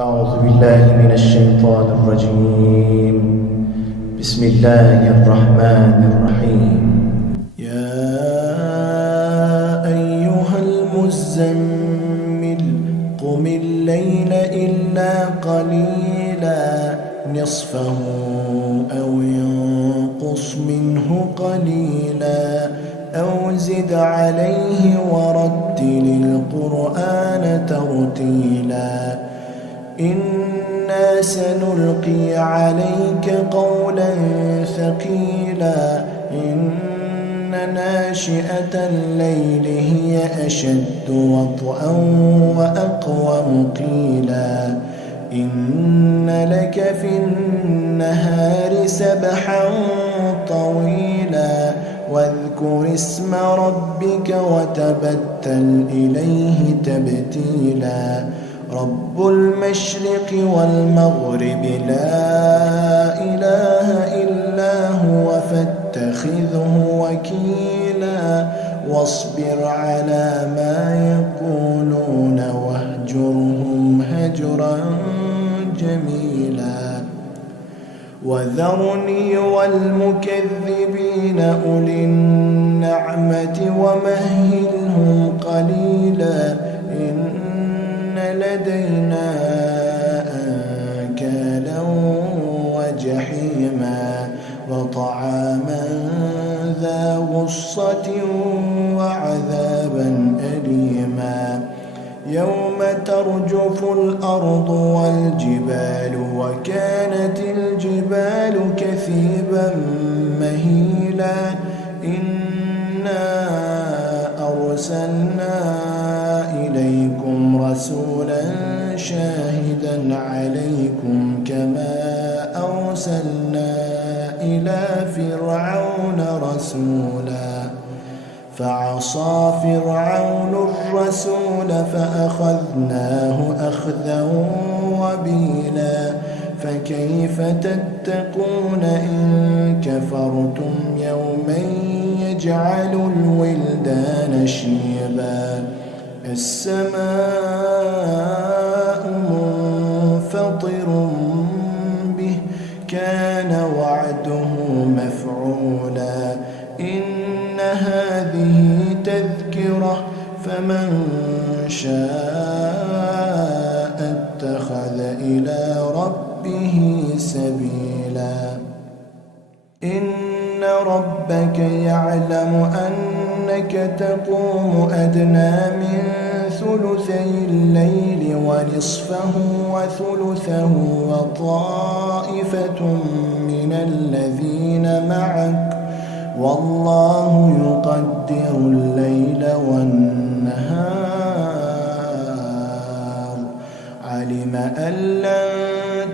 أعوذ بالله من الشيطان الرجيم. بسم الله الرحمن الرحيم. يا أيها المزمل قم الليل إلا قليلا نصفه أو ينقص منه قليلا أو زد عليه ورتل القرآن ترتيلا إنا سنلقي عليك قولا ثقيلا إن ناشئة الليل هي أشد وطئا وأقوم قيلا إن لك في النهار سبحا طويلا واذكر اسم ربك وتبتل إليه تبتيلا رب المشرق والمغرب لا إله إلا هو فاتخذه وكيلا واصبر على ما يقولون واهجرهم هجرا جميلا وذرني والمكذبين أولي النعمة ومهلهم قليلا إن لدينا أنكالا وجحيما وطعاما ذا غصة وعذابا أليما يوم ترجف الأرض والجبال وكانت الجبال كثيبا مهيلا إنا أرسلنا إليكم رسولا شاهدا عليكم كما أرسلنا إلى فرعون رسولا فعصى فرعون الرسول فأخذناه أخذا وبيلا فكيف تتقون إن كفرتم يوما يجعل الولدان شيبا السماء منفطر به كان وعده مفعولا إن هذه تذكرة فمن شاء اتخذ إلى ربه سبيلا إن ربك يعلم أنك تقوم أدنى من ثلثي الليل ونصفه وثلثه وطائفة من الذين معك والله يقدر الليل والنهار علم أن لن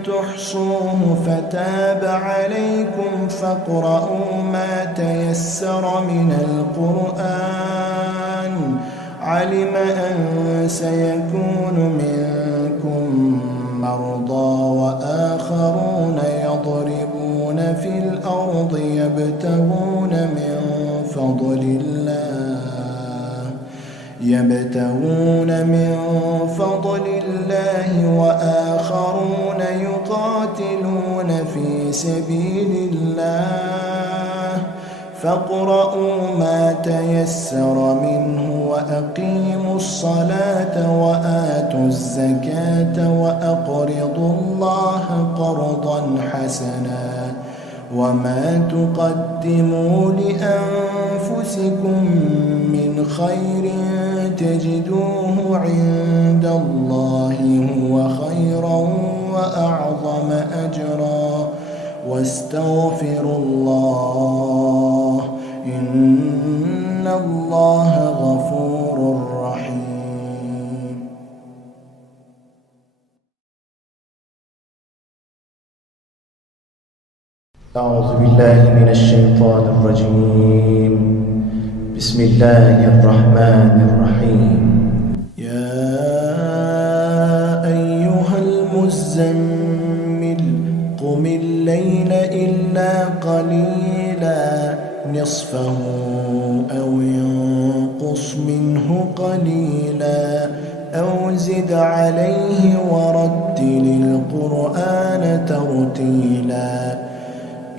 تحصوه فتاب عليكم فاقرؤوا ما تيسر من القرآن علم أن سيكون منكم مرضى وآخرون يضربون في الأرض يبتغون من فضل الله وآخرون يقاتلون في سبيل الله فاقرؤوا ما تيسر منه وأقيموا الصلاة وآتوا الزكاة وأقرضوا الله قرضا حسنا وما تقدموا لأنفسكم من خير تجدوه عند الله هو خيرا وأعظم أجرا واستغفروا الله إن الله غفور رحيم. أعوذ بالله من الشيطان الرجيم. بسم الله الرحمن الرحيم. يا أيها المزمل قم الليل إلا قليلا نصفه أو ينقص منه قليلا أو زد عليه ورتل القرآن ترتيلا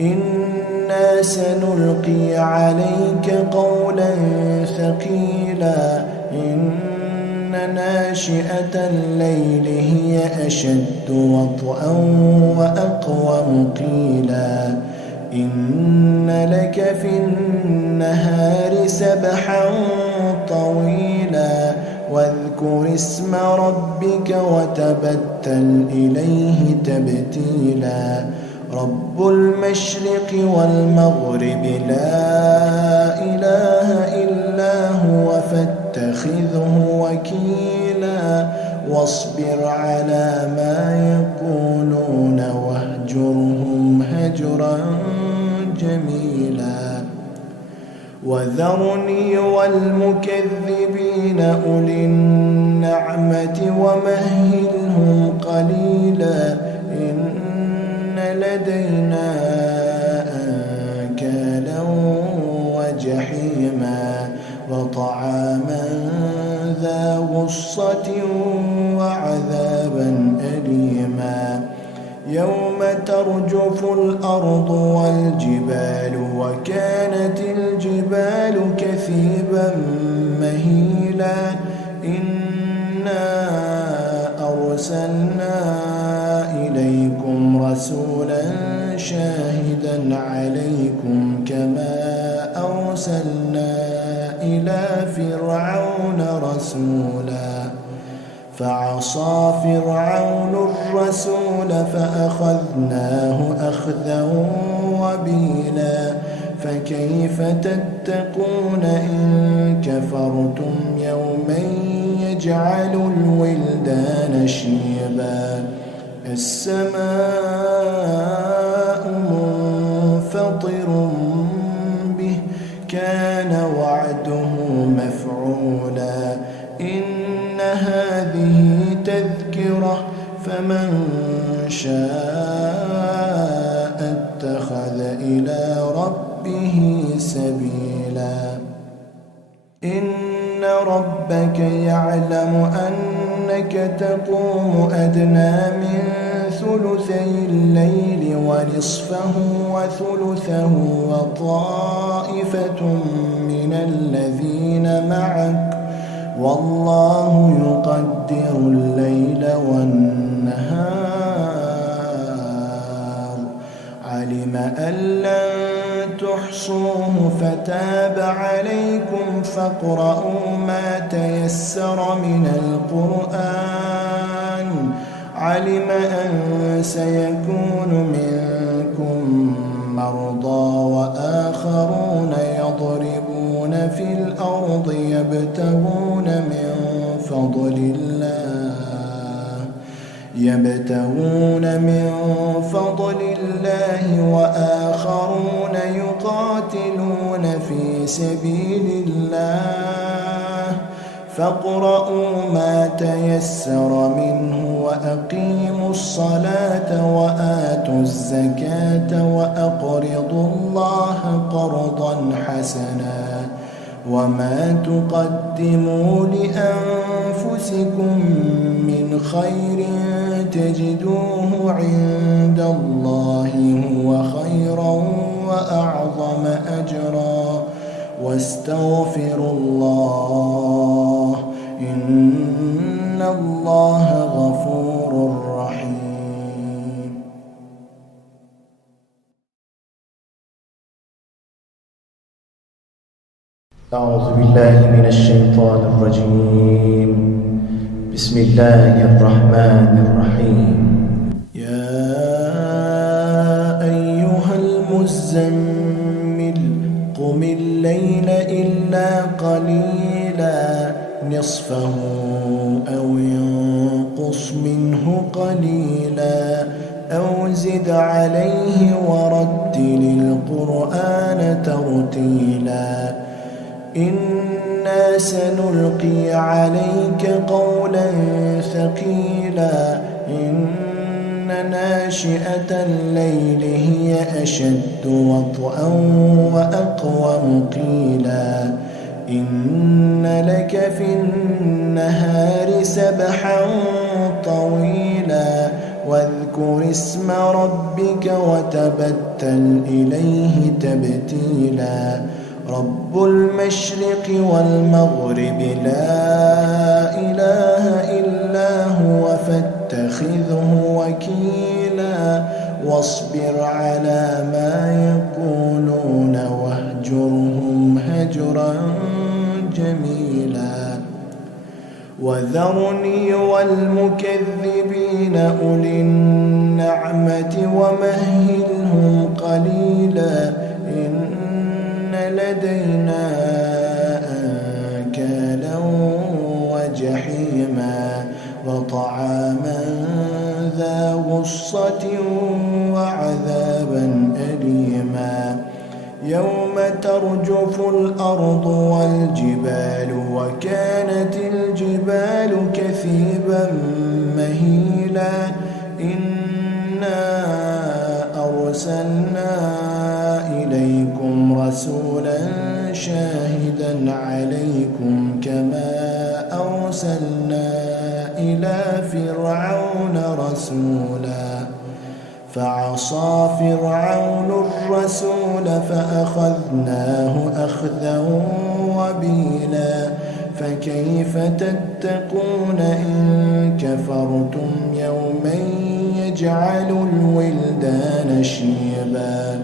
إنا سنلقي عليك قولا ثقيلا إن ناشئة الليل هي أشد وطئا وأقوم قيلا إن لك في النهار سبحا طويلا واذكر اسم ربك وتبتل إليه تبتيلا رب المشرق والمغرب لا إله إلا هو فاتخذه وكيلا واصبر على ما يقولون واهجرهم هجرا جميلا وذرني والمكذبين أولي النعمة ومهلهم قليلا إن لدينا أنكالا وجحيما وطعاما ذا غصة وعذابا أليما يوم ترجف الأرض والجبال وكانت الجبال كثيبا مهيلا إنا أرسلنا إليكم رسولا شاهدا عليكم كما أرسلنا إلى فرعون رسولا فعصى فرعون الرسول فأخذناه أخذا وبيلا فكيف تتقون إن كفرتم يوما يجعل الولدان شيبا السماء منفطر به كان وعده مفعولا إن هذه تذكرة فمن شاء اتخذ إلى ربه سبيلا إن ربك يعلم أنك تقوم أدنى من ثلثي الليل ونصفه وثلثه وطائفة من الذين معك والله يقدر الليل والنهار علم أن لن تحصوه فتاب عليكم فاقرؤوا ما تيسر من القرآن علم أن سيكون منكم مرضى وآخرون يضربون في الأرض يبتغون من فضل الله وآخرون يقاتلون في سبيل الله فاقرؤوا ما تيسر منه وأقيموا الصلاة وآتوا الزكاة وأقرضوا الله قرضا حسنا وما تقدموا لأنفسكم من خير تجدوه عند الله هو خيرا وأعظم أجرا واستغفروا الله إن الله غفور رحيم أعوذ بالله من الشيطان الرجيم بسم الله الرحمن الرحيم يا أيها المزمل قم الليل إلا قليلا نصفه أو ينقص منه قليلا أو زد عليه ورتل القرآن ترتيلا إنا سنلقي عليك قولا ثقيلا إن ناشئة الليل هي أشد وطئا وأقوم قيلا إن لك في النهار سبحا طويلا واذكر اسم ربك وتبتل إليه تبتيلا رب المشرق والمغرب لا إله إلا هو فاتخذه وكيلا واصبر على ما يقولون واهجرهم هجرا جميلا وذرني والمكذبين أولي النعمة ومهلهم قليلا إن لدينا أنكالا وجحيما وطعاما ذا غصة وعذابا أليما يوم ترجف الأرض والجبال وكانت الجبال كثيبا مهيلا إنا أرسلنا إليكم رسولا شاهدا عليكم كما أرسلنا إلى فرعون رسولا فعصى فرعون الرسول فأخذناه أخذا وبيلا فكيف تتقون إن كفرتم يوما يجعل الولدان شيبا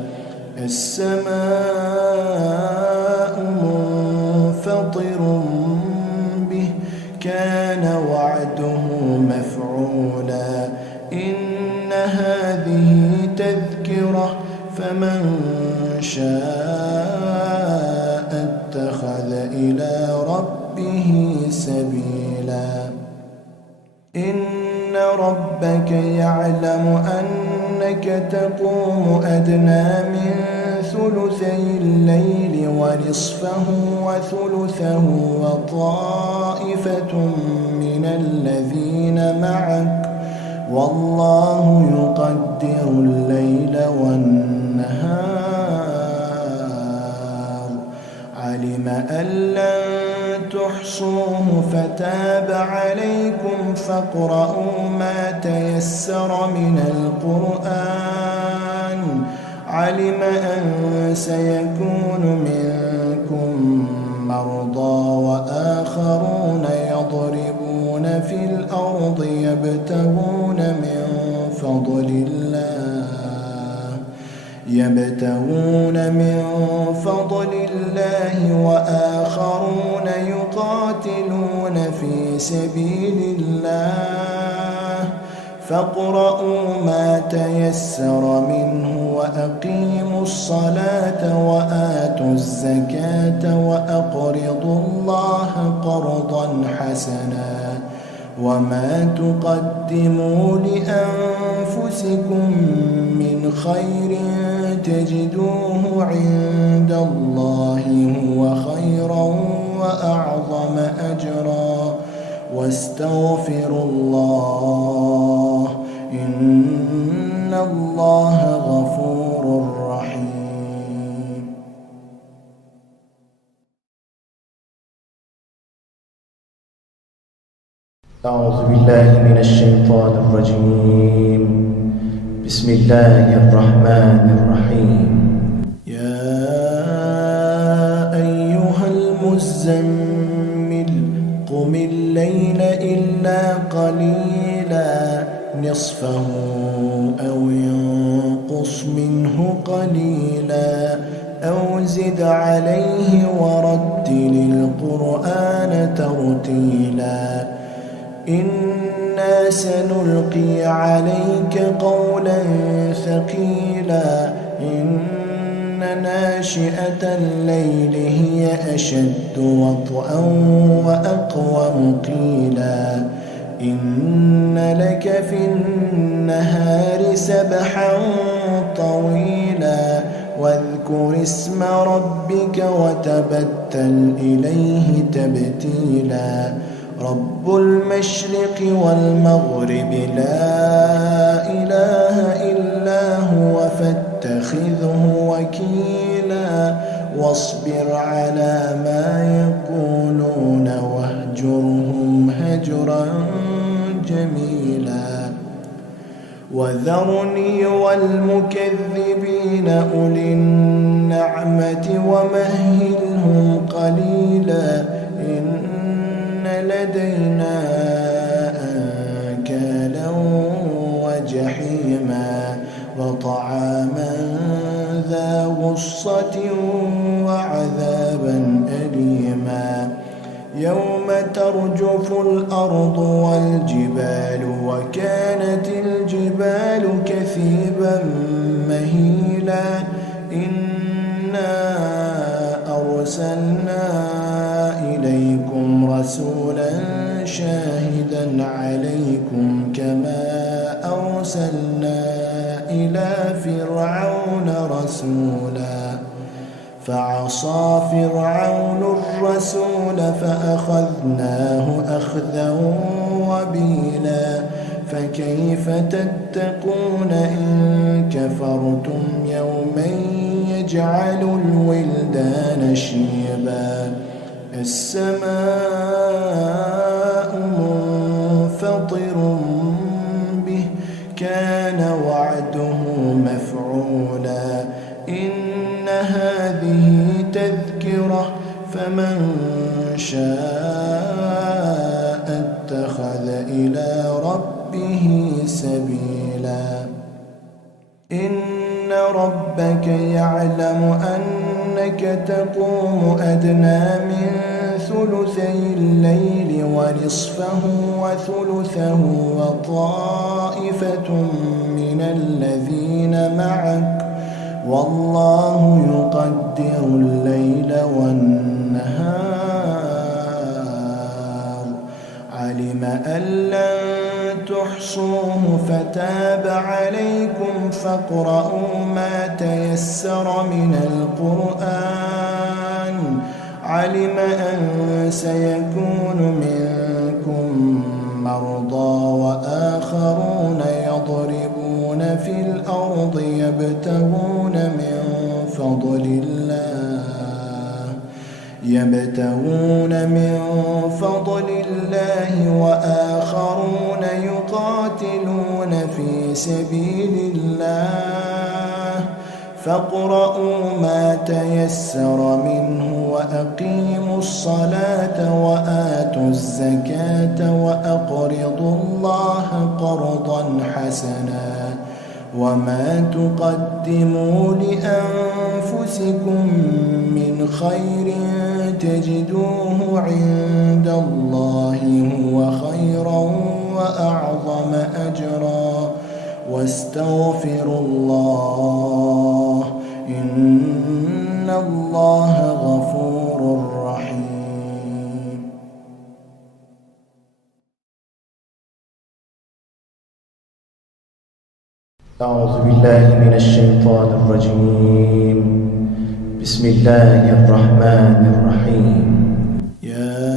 السماء منفطر به كان وعده مفعولا إن هذه تذكرة فمن شاء اتخذ إلى ربه سبيلا إن ربك يعلم أنك تقوم أدنى من ثلثي الليل ونصفه وثلثه وطائفة من الذين معك والله يقدر الليل والنهار علم أن لن تحصوه فتاب عليكم فاقرؤوا ما تيسر من القرآن علم أن سيكون منكم مرضى وآخرون يضربون في الأرض يبتغون من فضل الله وآخرون يقاتلون في سبيل الله فاقرؤوا ما تيسر منه وأقيموا الصلاة وآتوا الزكاة وأقرضوا الله قرضا حسنا وما تقدموا لأنفسكم من خير تجدوه عند الله هو خيرا وأعظم أجرا واستغفروا الله إن الله غفور رحيم. أعوذ بالله من الشيطان الرجيم. بسم الله الرحمن الرحيم. يا أيها المزمل قم الليل إلا قليلا نصفه أو ينقص منه قليلا أو زد عليه ورتل القرآن ترتيلا إنا سنلقي عليك قولا ثقيلا إن ناشئة الليل هي أشد وطئا وأقوم قيلا إن لك في النهار سبحا طويلا واذكر اسم ربك وتبتل إليه تبتيلا رب المشرق والمغرب لا إله إلا هو فاتخذه وكيلا واصبر على ما يقولون وذرني والمكذبين أولي النعمة ومهلهم قليلا إن لدينا أنكالا وجحيما وطعاما ذا غصة وعذابا أليما يوم ترجف الأرض والجبال وكانت الجبال كثيبا مهيلا إنا أرسلنا إليكم رسولا شاهدا عليكم كما أرسلنا إلى فرعون رسولا فعصى فرعون الرسول فأخذناه أخذا وبيلا فكيف تتقون إن كفرتم يوما يجعل الولدان شيبا السماء منفطر به كان وعده مفعولا إن هذه تذكرة فمن شاء اتخذ إلى ربه سبيلا إن ربك يعلم أنك تقوم أدنى من ثلثي الليل ونصفه وثلثه وطائفة من الذين معك والله يقدر الليل والنهار علم أن لن تحصوه فتاب عليكم فاقرؤوا ما تيسر من القرآن علم أن سيكون منكم مرضى وآخرون يضربون في الأرض يبتغون من فضل الله وآخرون يقاتلون في سبيل الله فاقرؤوا ما تيسر منه وأقيموا الصلاة وآتوا الزكاة وأقرضوا الله قرضا حسنا وما تقدموا لأنفسكم من خير تجدوه عند الله هو خيرا وأعظم أجرا واستغفروا الله إن الله غفور رحيم. أعوذ بالله من الشيطان الرجيم. بسم الله الرحمن الرحيم. يا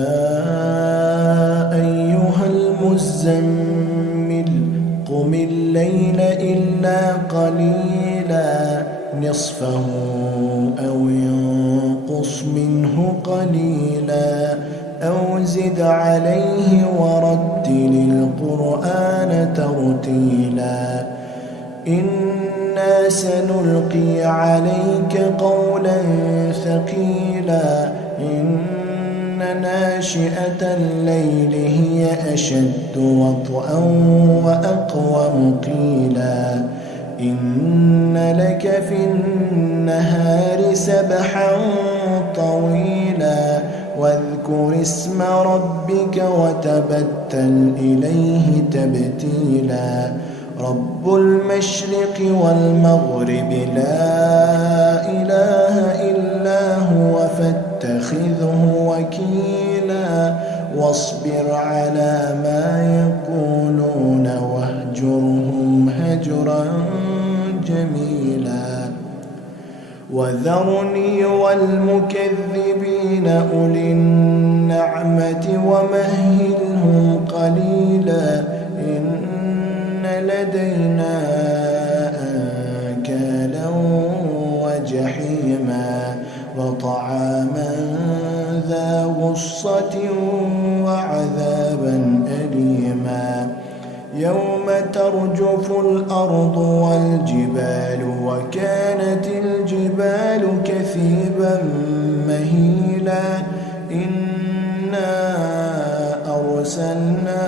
أيها المزمل قم الليل إلا قليلا نصفه أو ينقص منه قليلا أو زد عليه ورتل القرآن ترتيلا إنا سنلقي عليك قولا ثقيلا إن ناشئة الليل هي أشد وطئا وأقوم قيلا إن لك في النهار سبحا طويلا واذكر اسم ربك وتبتل إليه تبتيلا رب المشرق والمغرب لا إله إلا هو فاتخذه وكيلا واصبر على ما يقولون واهجرهم هجرا جميلا وذرني والمكذبين أولي النعمة ومهلهم قليلا إن لدينا أنكالا وجحيما وطعاما ذا غصة وعذابا أليما يوم ترجف الأرض والجبال وكانت الجبال كثيبا مهيلا إنا أرسلنا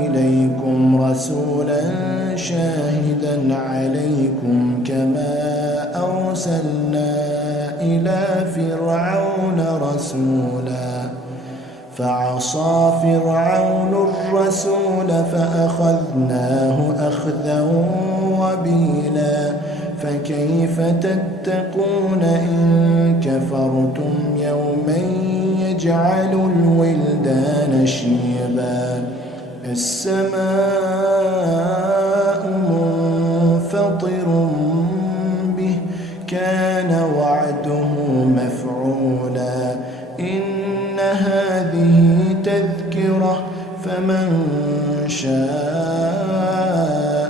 إليكم رسولا شاهدا عليكم كما أرسلنا إلى فرعون رسولا فعصى فرعون الرسول فأخذناه أخذا وبيلا فكيف تتقون إن كفرتم يوما يجعل الولدان شيبا السماء منفطر به كان وعده مفعولا إن هذه تذكرة فمن شاء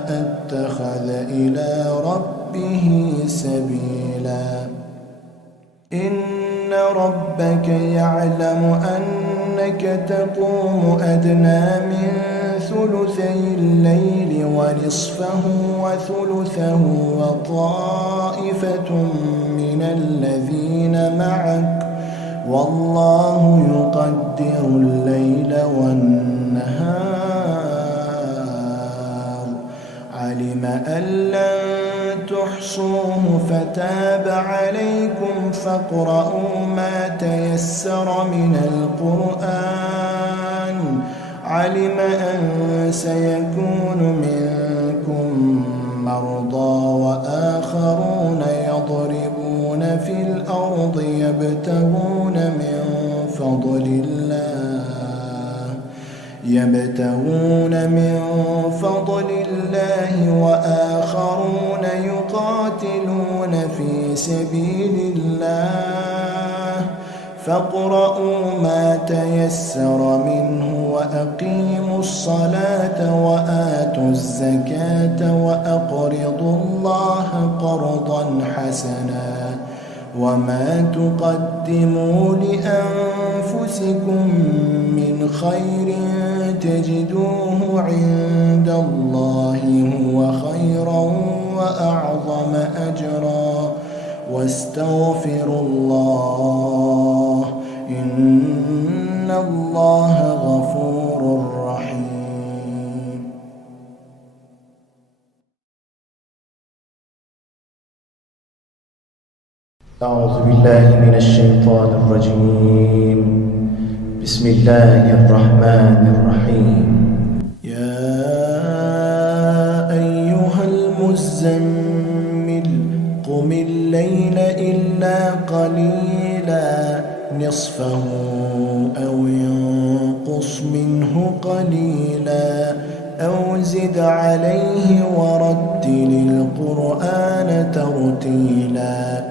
اتخذ إلى ربه سبيلا إن ربك يعلم أنك تقوم أدنى من ثلثي الليل ونصفه وثلثه وطائفة من الذين معك والله يقدر الليل والنهار علم أن لن تحصوه فتاب عليكم فاقرؤوا ما تيسر من القرآن علم أن سيكون منكم مرضى وآخرون يضربون في الأرض يبتغون من فضل الله وآخرون يقاتلون في سبيل الله فاقرؤوا ما تيسر منه وأقيموا الصلاة وآتوا الزكاة وأقرضوا الله قرضا حسنا وما تقدموا لأنفسكم من خير تجدوه عند الله هو خيرا وأعظم أجرا واستغفروا الله إن الله غفور رحيم. أعوذ بالله من الشيطان الرجيم. بسم الله الرحمن الرحيم. يا أيها المزمل قم الليل إلا قليلا نصفه أو ينقص منه قليلا أو زد عليه ورتل القرآن ترتيلا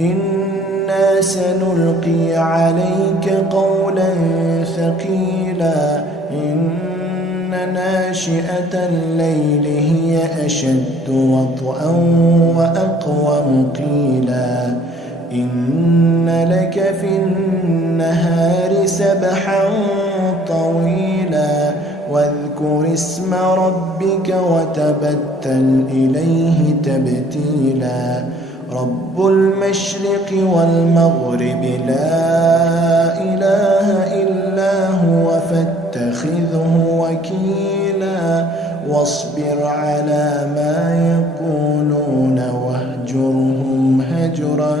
إنا سنلقي عليك قولا ثقيلا إن ناشئة الليل هي أشد وطئا وأقوم قيلا إن لك في النهار سبحا طويلا واذكر اسم ربك وتبتل إليه تبتيلا رب المشرق والمغرب لا إله إلا هو فاتخذه وكيلا واصبر على ما يقولون واهجرهم هجرا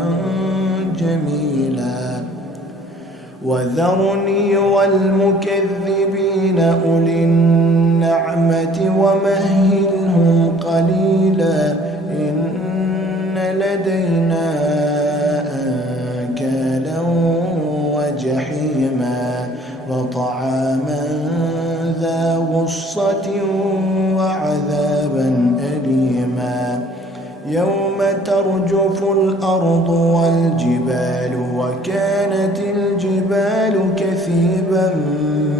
جميلا وذرني والمكذبين أولي النعمة ومهلهم قليلا إن لدينا أنكالا وجحيما وطعاما ذا غصة وعذابا أليما يوم ترجف الأرض والجبال وكانت الجبال كثيبا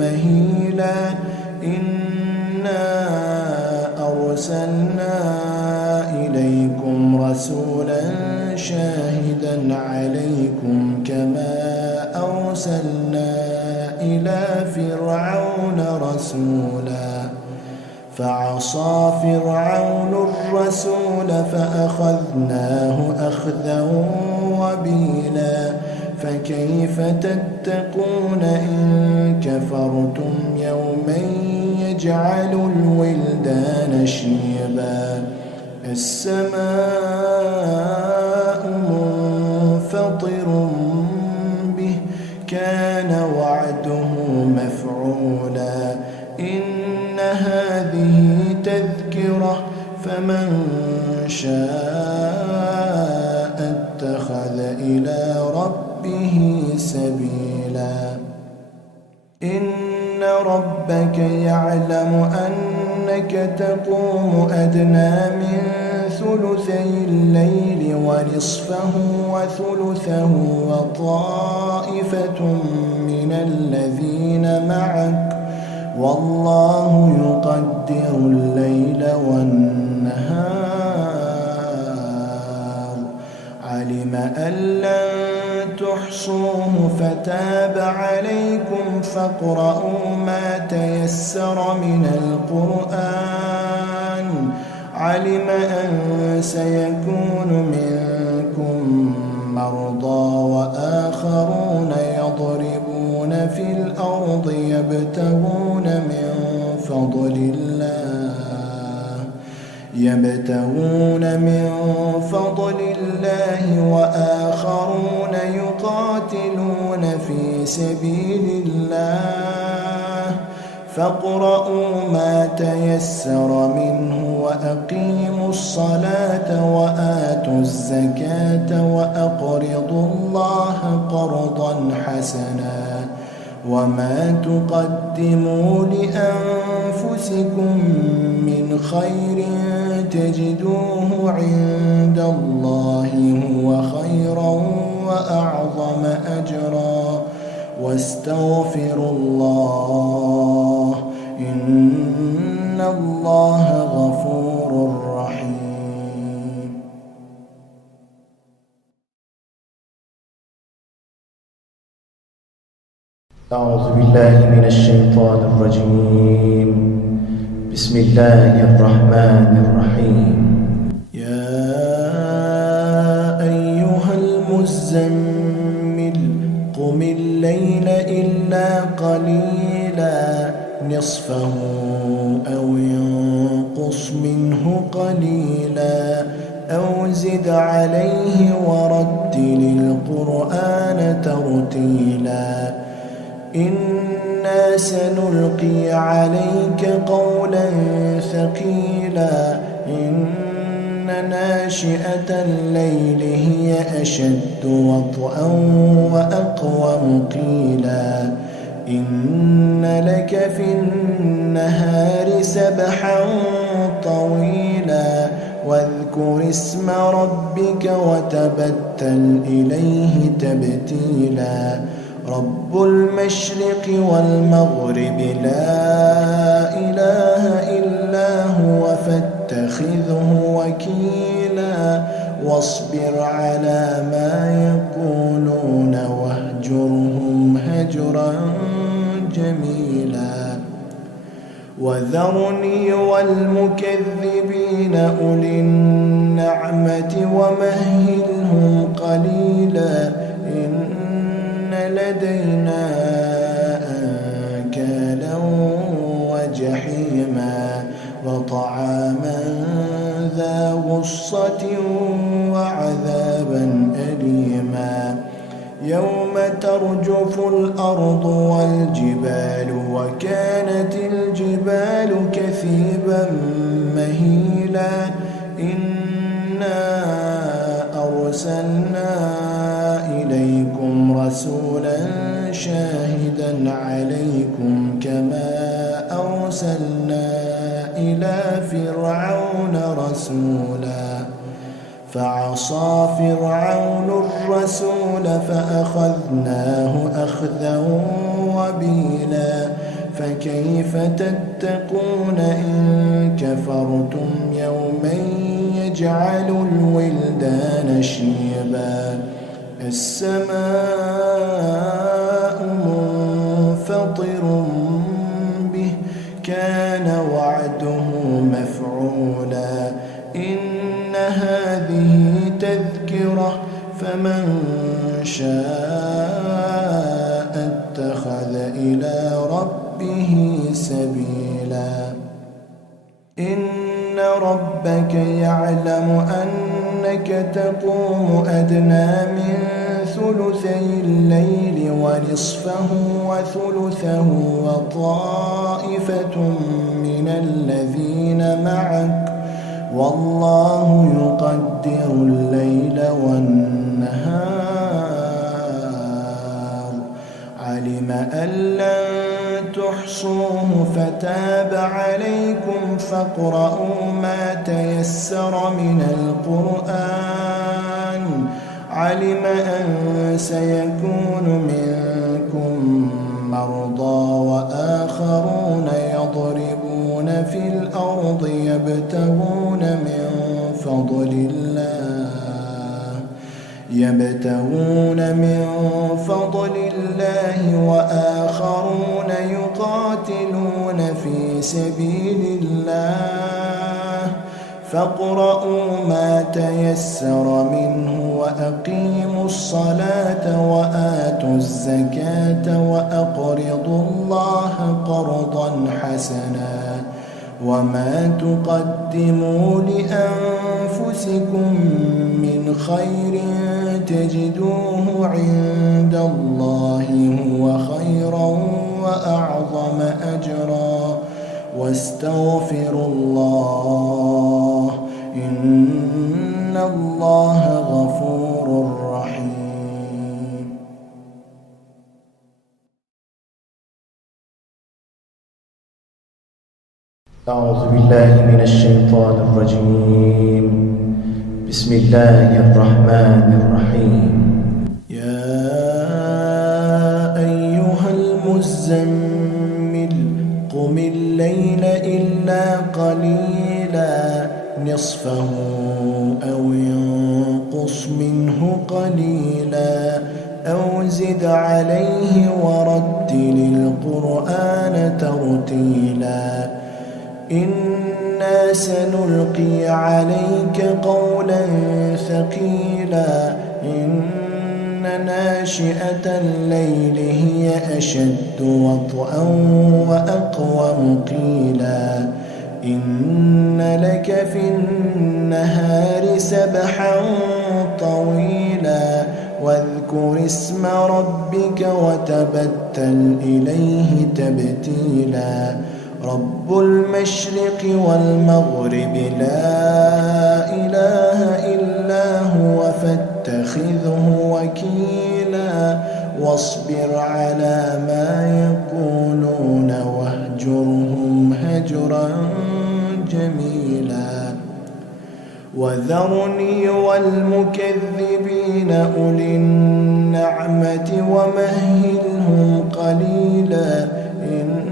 مهيلا إنا أرسلنا إليكم رسولا شاهدا عليكم كما أرسلنا إلى فرعون رسولا فعصى فرعون الرسول فأخذناه أخذا وبيلا فكيف تتقون إن كفرتم يوما يجعل الولدان شيبا السماء منفطر به كان وعده مفعولا إن هذه تذكرة فمن شاء اتخذ إلى ربه سبيلا إن ربك يعلم أنك تقوم أدنى من ثلثي الليل ونصفه وثلثه وطائفة من الذين معك والله يقدر الليل والنهار علم أن لن تحصوه فتاب عليكم فاقرؤوا ما تيسر من القرآن علم أن سيكون منكم مرضى وآخرون يضربون في الأرض يبتغون من فضل الله وآخرون يقاتلون في سبيل الله فاقرؤوا ما تيسر منه وأقيموا الصلاة وآتوا الزكاة وأقرضوا الله قرضا حسنا وما تقدموا لأنفسكم من خير تجدوه عند الله هو خيرا وأعظم أجرا واستغفروا الله إن الله غفور رحيم. أعوذ بالله من الشيطان الرجيم. بسم الله الرحمن الرحيم. يا أيها المزمل قم الليل إلا قليلا نصفه أو ينقص منه قليلا أو زد عليه ورتل القرآن ترتيلا إنا سنلقي عليك قولا ثقيلا إن ناشئة الليل هي أشد وطئا وأقوم قيلا إن لك في النهار سبحا طويلا واذكر اسم ربك وتبتل إليه تبتيلا رب المشرق والمغرب لا إله إلا هو فاتخذه وكيلا واصبر على ما يقولون واهجرهم هجرا جميلا وذرني والمكذبين أولي النعمة ومهلهم قليلا إن لدينا أنكالا وجحيما وطعاما ذا غصة وعذابا أليما يوم ترجف الأرض والجبال وكانت الجبال كثيبا مهيلا إنا أرسلنا إليكم رسولا شاهدا عليكم كما أرسلنا إلى فرعون رسولا فعصى فرعون الرسول فأخذناه أخذا وبيلا فكيف تتقون إن كفرتم يوما يجعل الولدان شيبا السماء منفطر به كان وعده مفعولا إن هذه تذكرة فمن شاء اتخذ إلى ربه سبيلا إن ربك يعلم أنك تقوم أدنى من ثلثي الليل ونصفه وثلثه وطائفة من الذين معك والله يقدر الليل والنهار علم أن لن تحصوه فتاب عليكم فاقرؤوا ما تيسر من القرآن علم أن سيكون منكم مرضى وآخرون يضربون في الأرض يبتغون من فضل الله وآخرون يقاتلون في سبيل الله فاقرؤوا ما تيسر منه وأقيموا الصلاة وآتوا الزكاة وأقرضوا الله قرضا حسنا وما تقدموا لأنفسكم من خير تجدوه عند الله هو خيرا وأعظم أجرا واستغفروا الله إن الله غفور رحيم. أعوذ بالله من الشيطان الرجيم. بسم الله الرحمن الرحيم. يا أيها المزمل قم الليل إلا قليلا نصفه أو ينقص منه قليلا أو زد عليه ورتل القرآن ترتيلا إنا سنلقي عليك قولا ثقيلا إن ناشئة الليل هي أشد وطئا وأقوم قيلا إن لك في النهار سبحا طويلا واذكر اسم ربك وتبتل إليه تبتيلا رب المشرق والمغرب لا إله إلا هو فاتخذه وكيلا واصبر على ما يقولون واهجرهم هجرا جميلا وذرني والمكذبين أولي النعمة ومهلهم قليلا إن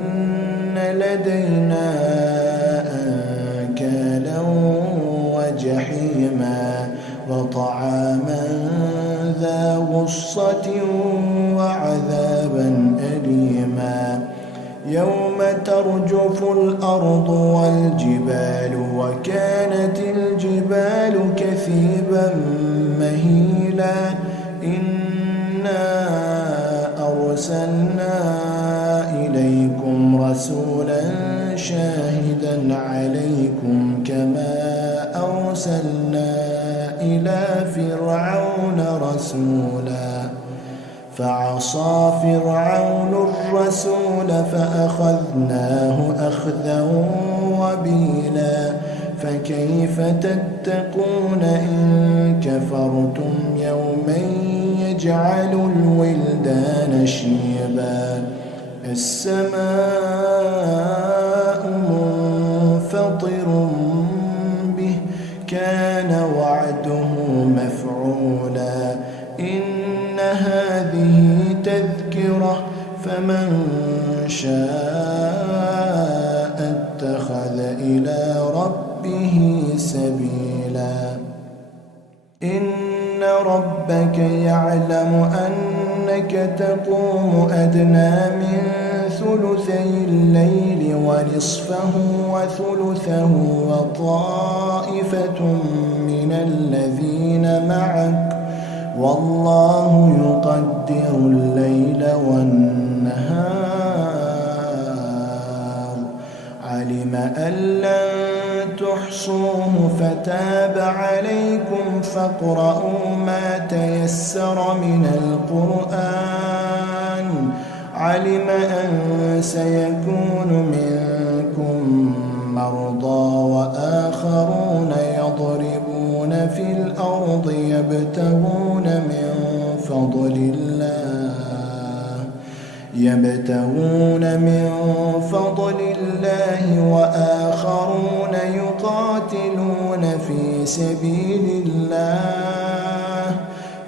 لدينا أنكالا وجحيما وطعاما ذا غصة وعذابا أليما يوم ترجف الأرض والجبال وكانت الجبال كثيبا مهيلا إنا أرسلنا إليكم رسولا شاهدا عليكم كما أرسلنا إلى فرعون رسولا فعصى فرعون الرسول فأخذناه أخذا وبيلا فكيف تتقون إن كفرتم يوما يجعل الولدان شيبا السماء منفطر به كان وعده مفعولا إن هذه تذكرة فمن شاء اتخذ إلى ربه سبيلا إن ربك يعلم أنك تقوم أدنى من ثلثي الليل ونصفه وثلثه وطائفة من الذين معك والله يقدر الليل والنهار علم أن لن تحصوه فتاب عليكم فاقرؤوا ما تيسر من القرآن علم أن سيكون منكم مرضى وآخرون يضربون في الأرض يبتغون من فضل الله وآخرون يقاتلون في سبيل الله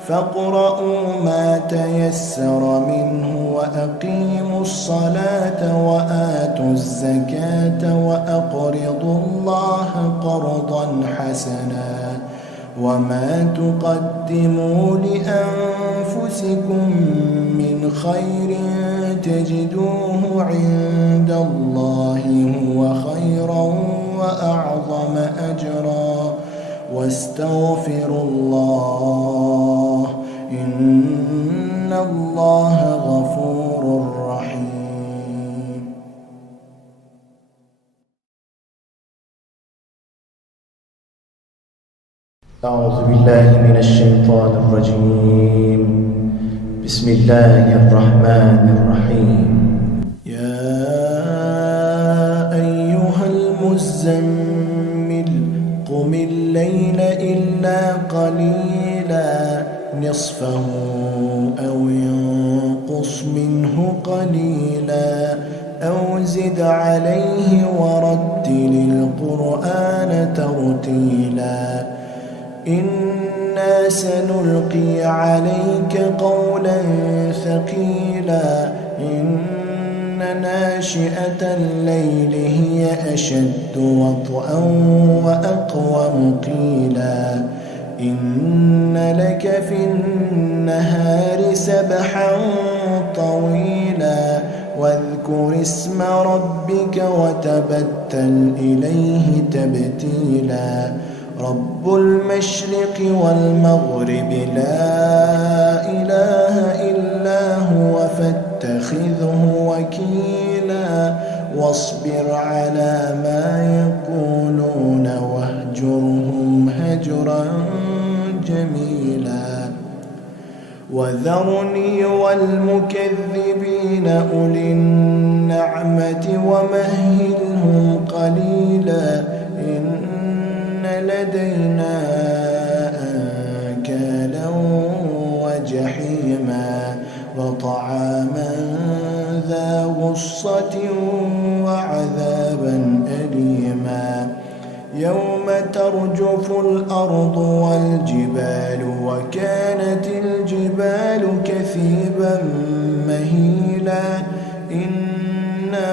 فاقرؤوا ما تيسر منه وأقيموا الصلاة وآتوا الزكاة وأقرضوا الله قرضا حسنا وما تقدموا لأنفسكم من خير تجدوه عند الله هو خيرا وأعظم أجرا واستغفروا الله إن الله غفور رحيم. أعوذ بالله من الشيطان الرجيم. بسم الله الرحمن الرحيم. يا أيها المزمل قم الليل إلا قليلا نصفه أو ينقص منه قليلا أو زد عليه ورتل القرآن ترتيلا إنا سنلقي عليك قولا ثقيلا إن ناشئة الليل هي أشد وطئا وأقوم قيلا إن لك في النهار سبحا طويلا واذكر اسم ربك وتبتل إليه تبتيلا رب المشرق والمغرب لا إله إلا هو فاتخذه وكيلا واصبر على ما يقولون واهجرهم هجرا جميلا وذرني والمكذبين أولي النعمة ومهلهم قليلا إن لدينا أنكالا وجحيما وطعاما ذا غصة وعذابا أليما يوم ترجف الأرض والجبال وكانت الجبال كثيبا مهيلا إنا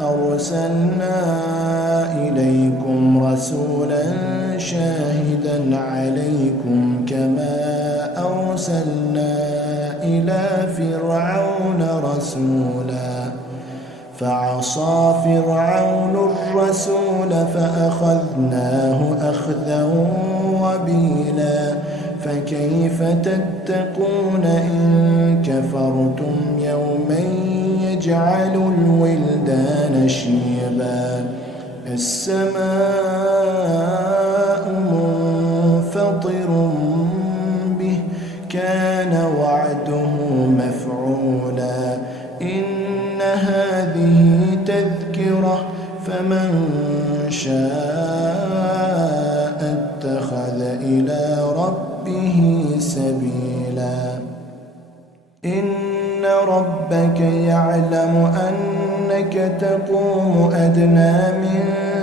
أرسلنا إليكم رسولا شاهدا عليكم كما أرسلنا إلى فرعون رسولا فعصى فرعون الرسول فأخذناه أخذا وبيلا فكيف تتقون إن كفرتم يوما يجعل الولدان شيبا السماء منفطر به كان وعده مفعولا إن هذه تذكرة فمن شاء اتخذ إلى ربه سبيلا إن ربك يعلم أنك تقوم أدنى من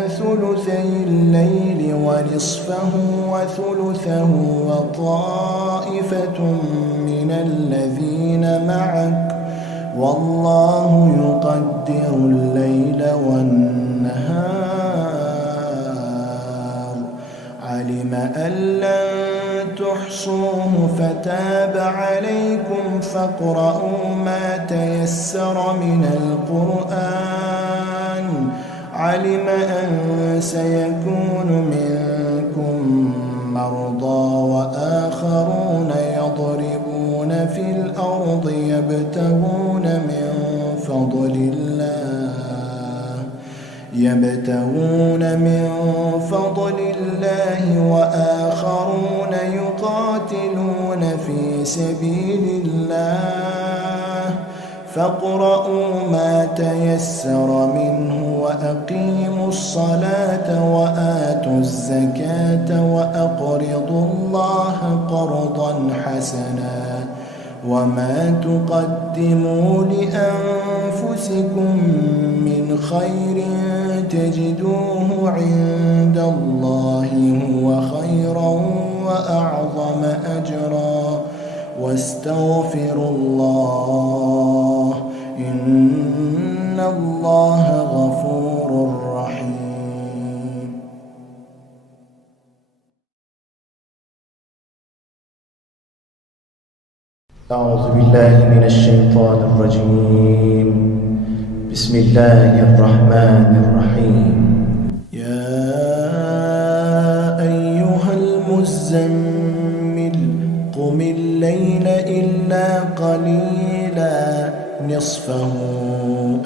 ثلثي الليل ونصفه وثلثه وطائفة من الذين معك والله يقدر الليل والنهار علم أن لن تحصوا تحصوه فتاب عليكم فاقرؤوا ما تيسر من القرآن. علم أن سيكون منكم مرضى وآخرون يضربون في الأرض يبتغون من فضل الله وآخرون يقاتلون في سبيل الله. فاقرؤوا ما تيسر منه وأقيموا الصلاة وآتوا الزكاة وأقرضوا الله قرضا حسنا وما تقدموا لأنفسكم من خير تجدوه عند الله هو خيرا وأعظم أجرا واستغفروا الله إن الله غفور رحيم. أعوذ بالله من الشيطان الرجيم. بسم الله الرحمن الرحيم. يا أيها المزمل قم الليل إلا قليلا نصفه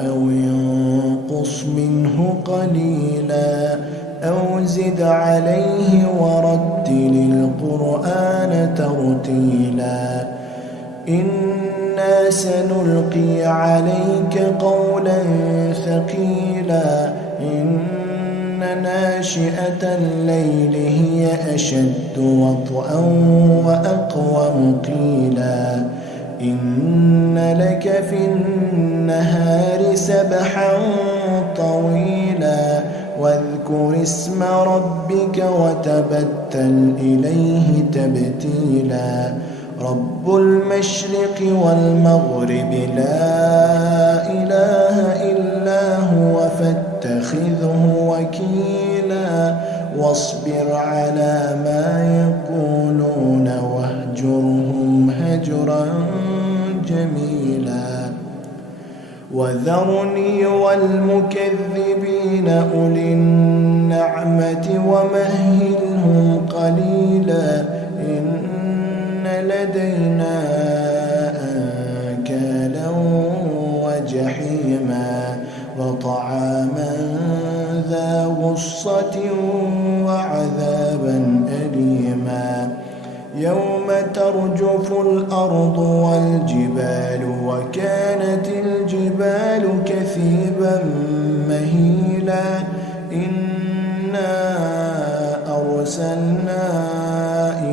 أو انقص منه قليلا أو زد عليه ورتل القرآن ترتيلا. إنا سنلقي عليك قولا ثقيلا إن ناشئة الليل هي أشد وطئا وأقوم قيلا. إن لك في النهار سبحا طويلا واذكر اسم ربك وتبتل إليه تبتيلا. رب المشرق والمغرب لا إله إلا هو فاتخذه وكيلا واصبر على ما يقولون واهجرهم هجرا جميلا. وذرني والمكذبين أولي النعمة ومهلهم قليلا إن لدينا أنكالا وجحيما وطعاما ذا غصة وعذابا أليما. يوم ترجف الأرض والجبال وكانت الجبال كثيبا مهيلا. إنا أرسلنا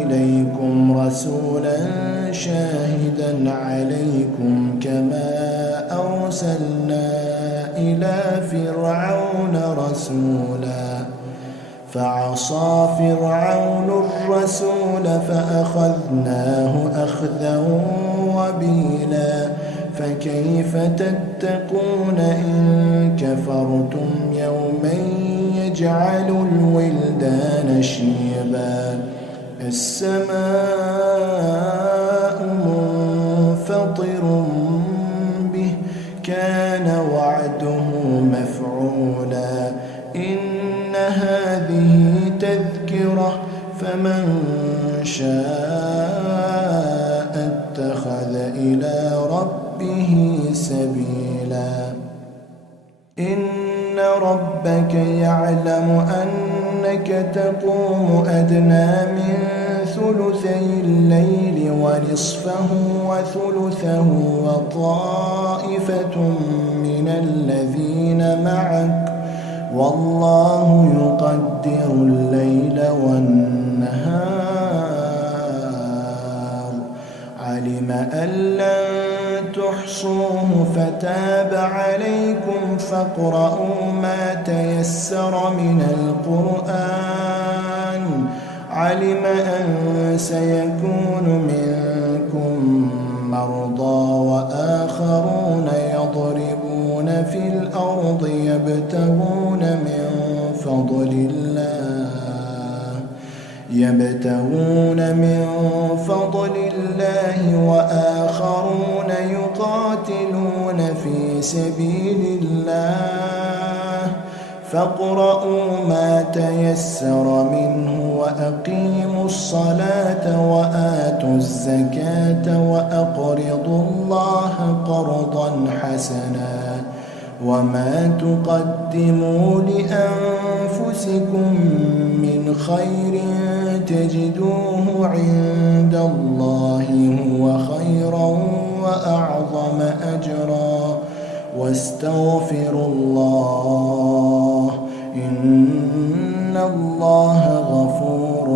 إليكم رسولا شاهدا عليكم كما أرسلنا إلى فرعون رسولا. فعصى فرعون الرسول فأخذناه أخذا وبيلا. فكيف تتقون إن كفرتم يوما يجعل الولدان شيبا. السماء منفطر به كان وعده مفعولا. إن هذه تذكرة فمن شاء اتخذ إلى ربه سبيلا. إن ربك يعلم أنك تقوم أدنى من ثلثي الليل ونصفه وثلثه وطائفة من الذين معك والله يقدر الليل والنهار. علم أن لن تحصوه فتاب عليكم فاقرؤوا ما تيسر من القرآن. علم أن سيكون منكم مرضى وآخرون يضربون في الأرض يبتغون من فضل الله وآخرون يقاتلون في سبيل الله فاقرؤوا ما تيسر منه وأقيموا الصلاة وآتوا الزكاة وأقرضوا الله قرضا حسنا وما تقدموا لأنفسكم من خير تجدوه عند الله هو خيرا وأعظم أجرا واستغفروا الله إن الله غفور